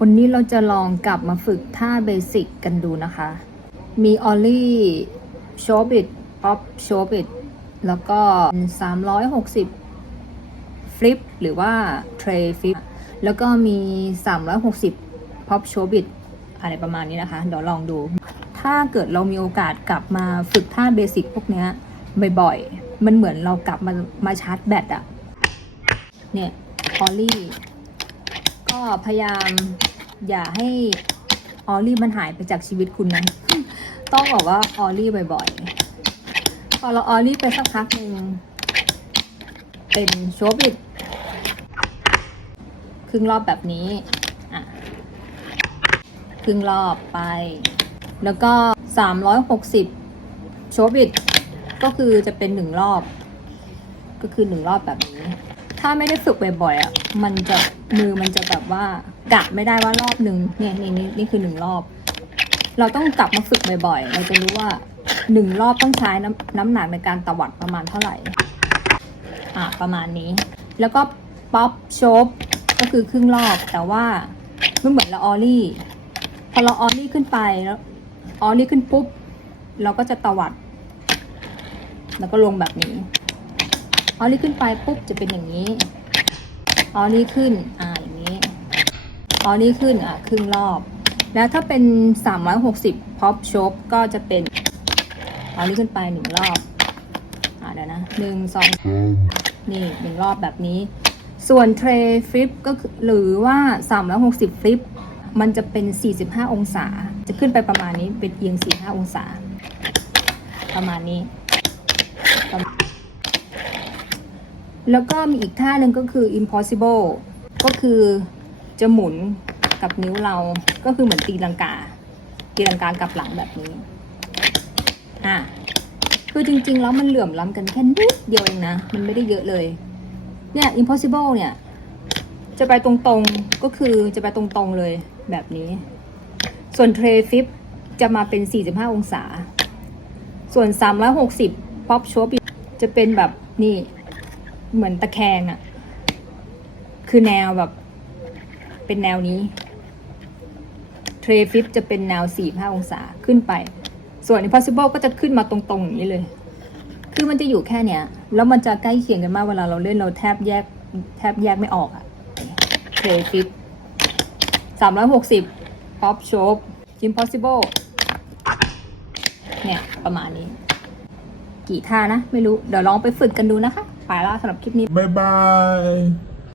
วันนี้เราจะลองกลับมาฝึกท่าเบสิกกันดูนะคะ มีออลลี่โชบิดป๊อปโชบิดแล้วก็ 360 ฟลิป หรือว่าเทรฟลิป แล้วก็มี 360 พ็อปโชบิดอะไรประมาณนี้นะคะ เดี๋ยวลองดู ถ้าเกิดเรามีโอกาสกลับมาฝึกท่าเบสิกพวกเนี้ยบ่อยๆ มันเหมือนเรากลับมามาชาร์จแบตอะเนี่ยออลลี่ ก็พยายาม อย่าให้ออลลี่มันหายไปจากชีวิตคุณนะ ต้องบอกว่าออลลี่บ่อยๆ พอเราออลลี่ไปสักพักหนึ่งเป็นโชบิดครึ่งรอบแบบนี้อะครึ่งรอบไป แล้วก็ 360 โชบิดก็คือจะเป็นหนึ่งรอบ ก็คือหนึ่งรอบแบบนี้ ถ้าไม่ได้ฝึกบ่อยๆอะมันจะมือมันจะแบบว่า กะไม่ได้ว่ารอบหนึ่งเนี่ยนี่นี่นี่คือหนึ่งรอบ เราต้องกลับมาฝึกบ่อยๆ เราจะรู้ว่าหนึ่งรอบต้องใช้น้ำน้ำหนักในการตวัดประมาณเท่าไหร่ อะประมาณนี้ แล้วก็ป๊อปชบก็คือครึ่งรอบ แต่ว่าไม่เหมือนเราออลลี่ พอเราออลลี่ขึ้นไปแล้วออลลี่ขึ้นปุ๊บ เราก็จะตวัด แล้วก็ลงแบบนี้ ออลลี่ขึ้นไปปุ๊บจะเป็นอย่างนี้ ออลลี่ขึ้น อ่า อ้อนี่ขึ้นอะครึ่งรอบ แล้วถ้าเป็น 360พ็อปชบก็จะเป็นออลลี่ขึ้นไปหนึ่งรอบ อ่าเดี๋ยวนะหนึ่งสองนี่หนึ่งรอบแบบนี้ ส่วนเทรฟลิปก็คือหรือว่า360ฟลิปมันจะเป็น 45 องศา จะขึ้นไปประมาณนี้เป็นเอียง 45 องศา ประมาณนี้ แล้วก็มีอีกท่าหนึ่งก็คือ impossible ก็คือ จะหมุนกับนิ้วเราก็คือเหมือนตีลังกา ตีลังกากลับหลังแบบนี้ อะคือจริง ๆ แล้วมันเหลื่อมล้ำกันแค่นิดเดียวเองนะ มันไม่ได้เยอะเลย เนี่ย impossible เนี่ย จะไปตรงๆ ก็คือจะไปตรงๆเลยแบบนี้ ส่วน tray flip จะมาเป็น 45 องศา ส่วน 360 pop shop จะเป็นแบบนี่ เหมือนตะแคงอะคือแนวแบบ เป็นแนวนี้ เทรฟิปจะเป็นแนว 45 องศาขึ้นไป ส่วน impossible ก็จะขึ้นมาตรงๆอย่างนี้เลย คือมันจะอยู่แค่เนี้ย แล้วมันจะใกล้เคียงกันมากเวลาเราเล่นเราแทบแยกแทบแยกไม่ออกอะเทรฟิป360 pop shop impossible เนี่ย ประมาณนี้ กี่ท่านะ ไม่รู้ เดี๋ยวลองไปฝึกกันดูนะคะ ไปแล้วสำหรับคลิปนี้ Bye bye.